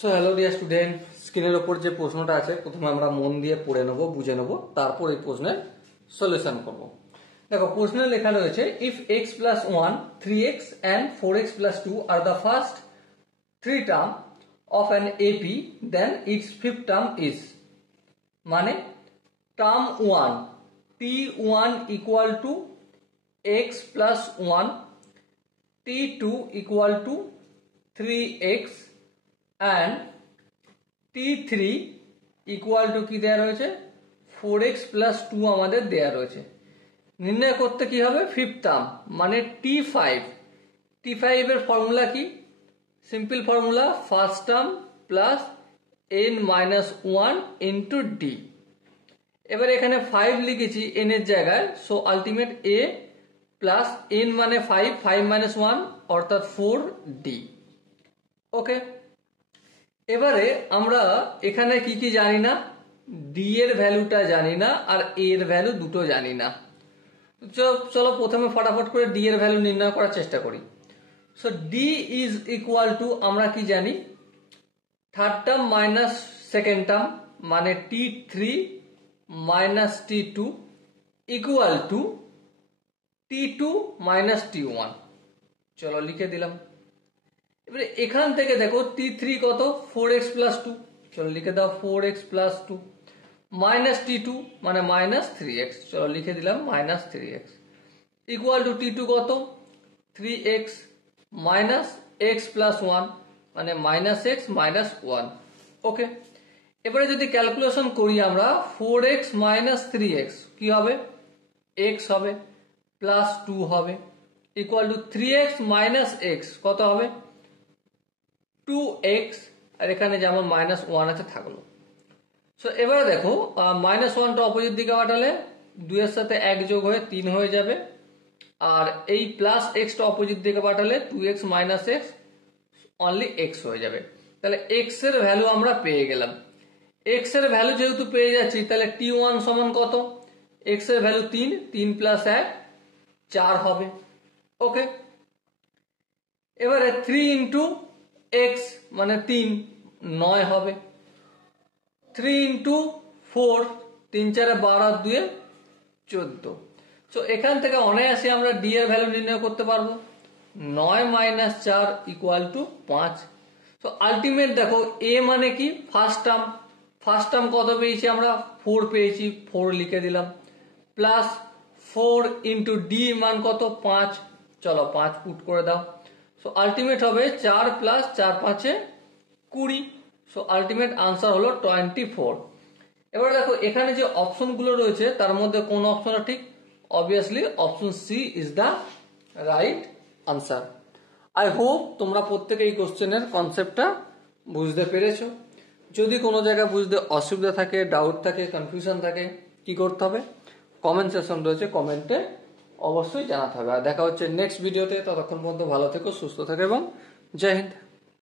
So hello dear student, স্ক্রিনের ওপর যে প্রশ্নটা আছে প্রথমে আমরা মন দিয়ে পড়ে নেব, বুঝে নেব, তারপর এই প্রশ্নের সলিউশন করব। দেখো প্রশ্নে লেখা রয়েছে if x plus one, 3x and 4x plus 2 are the first three term of an AP, then its fifth term is, মানে term 1 t1 equal to x plus 1, t2 equal to 3x and t3 equal to কি দেয়া রয়েছে 4x plus 2 আমাদের দেয়া রয়েছে। নির্ণয় করতে কি হবে ফিফথ টার্ম মানে t5। t5 এর ফর্মুলা কি? Simple formula first term plus n-1 into D. এবার এখানে 5 লিখেছি n এর জায়গায়, so ultimate a plus n মানে 5, 5 মাইনাস 1 অর্থাৎ 4d। ওকে, এবারে আমরা এখানে কি কি জানি না, ডি এর ভ্যালুটা জানি না আর a এর ভ্যালু দুটো জানি না। চলো প্রথমে ফটাফট করে ডি এর ভ্যালু নির্ণয় করার চেষ্টা করি। So D is equal to আমরা কি জানি, third term minus second term মানে t3 minus t2 equal to t2 minus t1। চলো লিখে দিলাম। এবারে এখান থেকে দেখো t3 কত 4x প্লাস 2, চলো লিখে দাও 4x প্লাস 2 মাইনাস t2 মানে মাইনাস 3x, চলো লিখে দিলাম minus 3x equal to t2 কত 3x মাইনাস x প্লাস 1 মানে মাইনাস x মাইনাস 1। ওকে, এবারে যদি ক্যালকুলেশন করি আমরা 4x মাইনাস 3x কি হবে x হবে প্লাস 2 হবে equal to 3x minus x কত হবে 2x, আর এখানে যেমন মাইনাস 1 আছে থাকলো। সো এবারে দেখো মাইনাস 1টা অপোজিট দিকে পাঠালে 2 এর সাথে 1 যোগ হয়ে 3 হয়ে যাবে, আর এই প্লাস এক্সটা অপোজিট দিকে পাঠালে 2x minus x only x হয়ে যাবে। তাহলে x এর ভ্যালু আমরা পেয়ে গেলাম। x এর ভ্যালু যেহেতু পেয়ে যাচ্ছি তাহলে t1 সমান কত, x এর ভ্যালু 3, 3 প্লাস 1 4 হবে। ওকে, এবারে 3 ইন্টু x মানে 3 9 হবে, 3 ইন্টু 4 3 4 12 আর 2 14। সো এখান থেকে অনায়াসে আমরা ডি এর ভ্যালু নির্ণয় করতে পারবো 9 minus 4 equal to 5। So ultimate দেখো এ মানে কি ফার্স্ট টার্ম কত পেয়েছি আমরা 4 পেয়েছি, 4 লিখে দিলাম প্লাস 4 ইন্টু ডি মান কত 5, চলো 5 পুট করে দাও। সো আলটিমেট হবে 4 প্লাস 4 5 20। সো আলটিমেট আনসার হলো 24। এবার দেখো এখানে যে অপশনগুলো রয়েছে তার মধ্যে কোন অপশনটা ঠিক, obviously option C is the right answer. I hope তোমরা প্রত্যেকে এই কোশ্চেনের কনসেপ্টটা বুঝতে পেরেছো। যদি কোনো জায়গায় বুঝতে অসুবিধা থাকে, ডাউট থাকে, কনফিউশন থাকে, কি করতে হবে কমেন্ট সেকশন রয়েছে, কমেন্টে অবশ্যই জানাতে হবে। আর দেখা হচ্ছে নেক্সট ভিডিওতে, ততক্ষণ পর্যন্ত ভালো থেকো, সুস্থ থেকো এবং জয় হিন্দ।